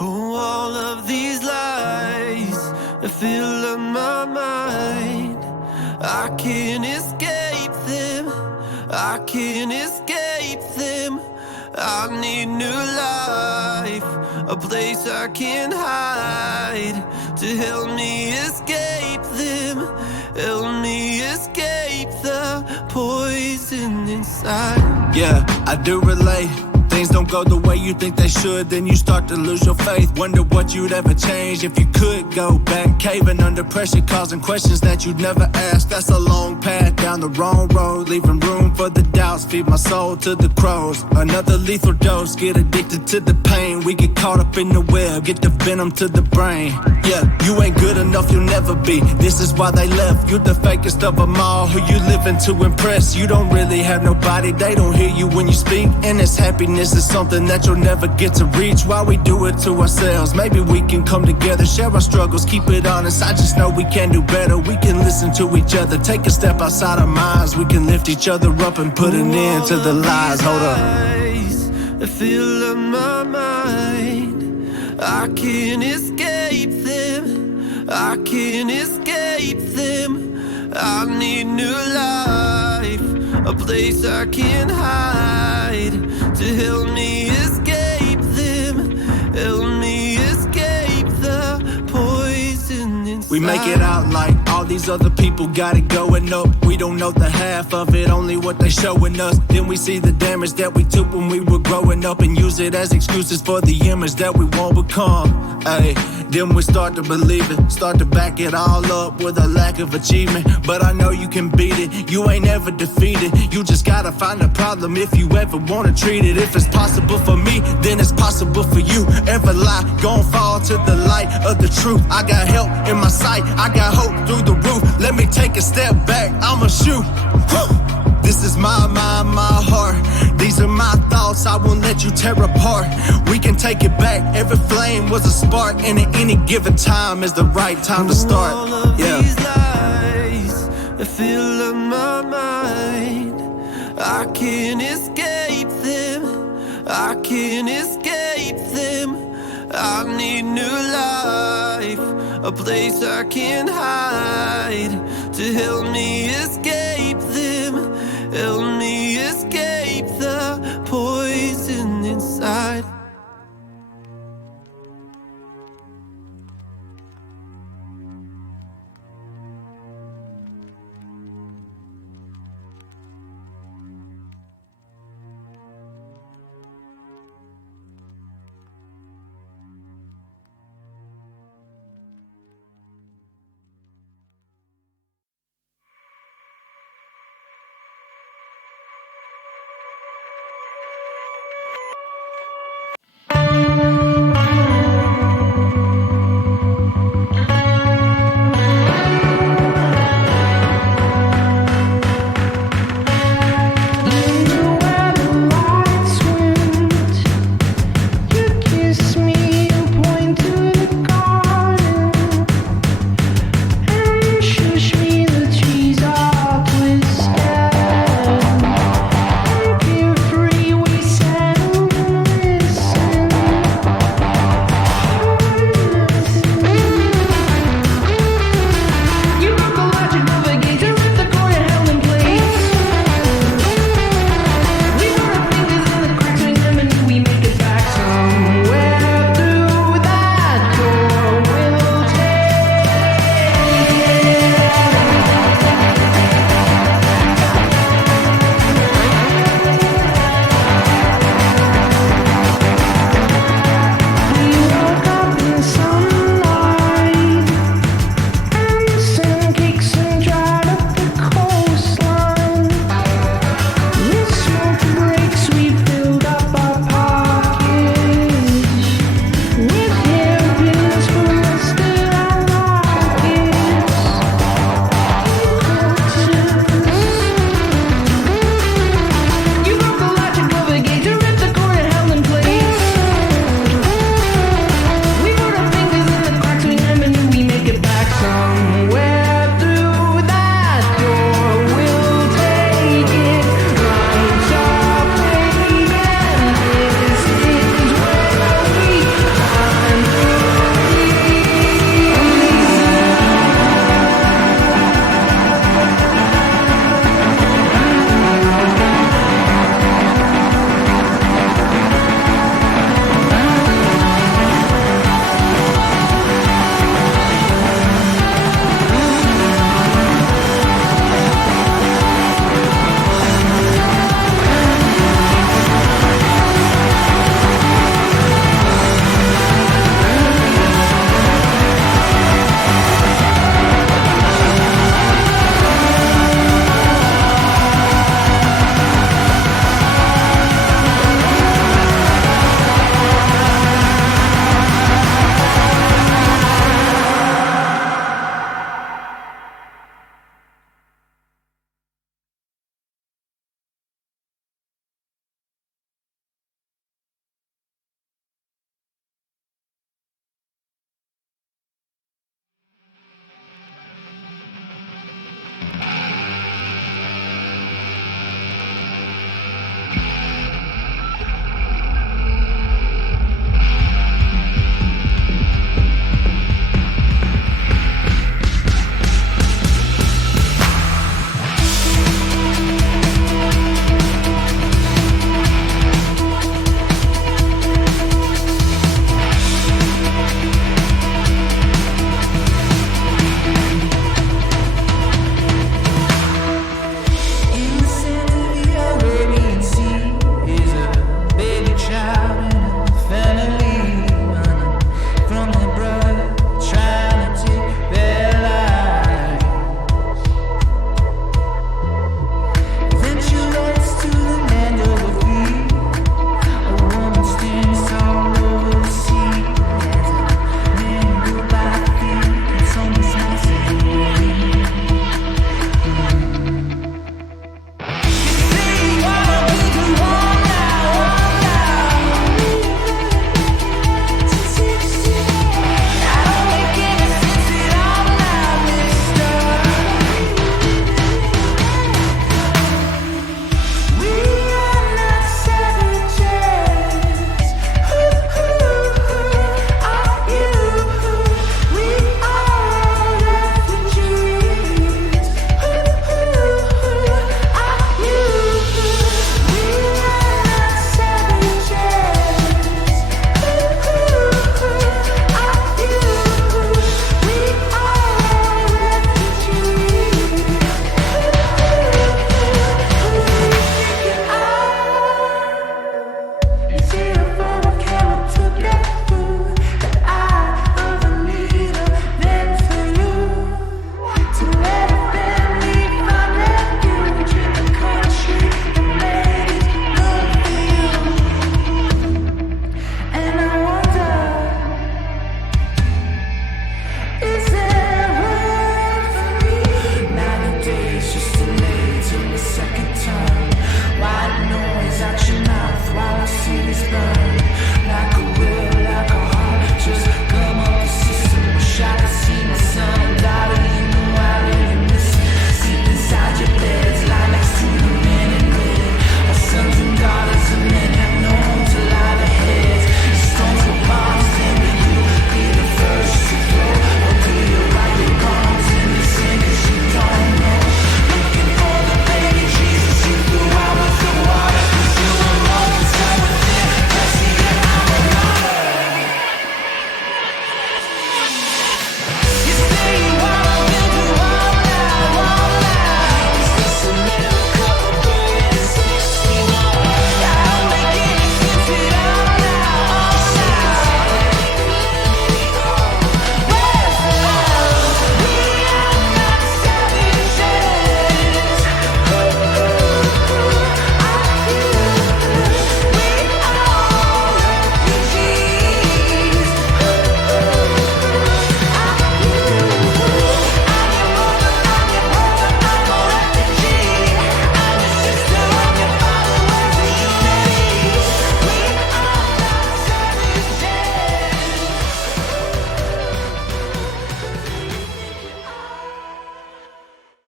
Oh, all of these lies that fill up my mind, I can't escape them, I can't escape them. I need new life, a place I can hide, to help me escape them, help me escape the poison inside. Yeah, I do relate. Things don't go the way you think they should, then you start to lose your faith. Wonder what you'd ever change if you could go back. Caving under pressure, causing questions that you'd never ask. That's a long path down the wrong road, leaving room for the doubts. Feed my soul to the crows. Another lethal dose, get addicted to the pain. We get caught up in the web, get the venom to the brain. Yeah, you ain't good enough, you'll never be. This is why they left. You the fakest of them all, who you living to impress. You don't really have nobody, they don't hear you when you speak. And it's happiness is something that you'll never get to reach. Why we do it to ourselves? Maybe we can come together, share our struggles, keep it honest. I just know we can do better. We can listen to each other, take a step outside our minds. We can lift each other up and put an end to the lies. Hold up. That fill up my mind, I can't escape them, I can't escape them. I need new life, a place I can hide, to help me escape them, help me escape the poison inside. We make it out like all these other people got it going up. We don't know the half of it, only what they showing us. Then we see the damage that we took when we were growing up, and use it as excuses for the image that we won't become. Ay, then we start to believe it, start to back it all up with a lack of achievement. But I know you can beat it, you ain't ever defeated. You just gotta find a problem if you ever wanna treat it. If it's possible for me, then it's possible for you. Every lie gon' fall to the light of the truth. I got help in my sight, I got hope through the roof. Let me take a step back, I'ma shoot. This is my mind, my heart. These are my thoughts, I won't let you tear apart. We can take it back, every flame was a spark. And at any given time is the right time to start. All of these lies that fill up my mind, I can't escape them, I can't escape them. I need new life, a place I can hide, to help me escape